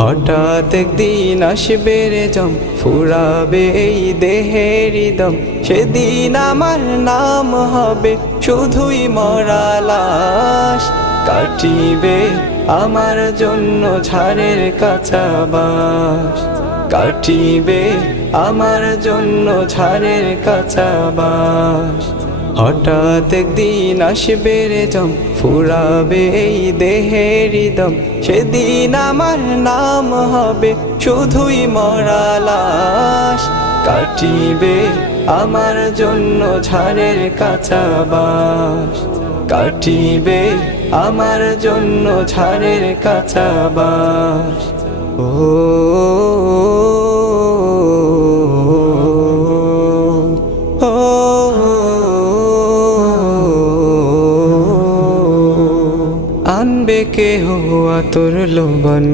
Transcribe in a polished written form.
হঠাৎ একদিন আসবে রে জম, ফুরাবে এই দেহের দম। সেদিন আমার নাম হবে শুধুই মরা লাশ। কাটিবে আমার জন্য ঝাড়ের কাঁচা বাঁশ, কাটিবে আমার জন্য ঝাড়ের কাঁচা বাঁশ। হঠাৎ একদিন আসবে রে জম, ফুরাবে এই দেহের দম। সেদিন আমার নাম হবে শুধুই মরা লাশ। কাটিবে আমার জন্য ঝাড়ের কাঁচা বাঁশ, কাটিবে আমার জন্য ঝাড়ের কাঁচা বাঁশ। ও আনবে কেহ আতর লোবন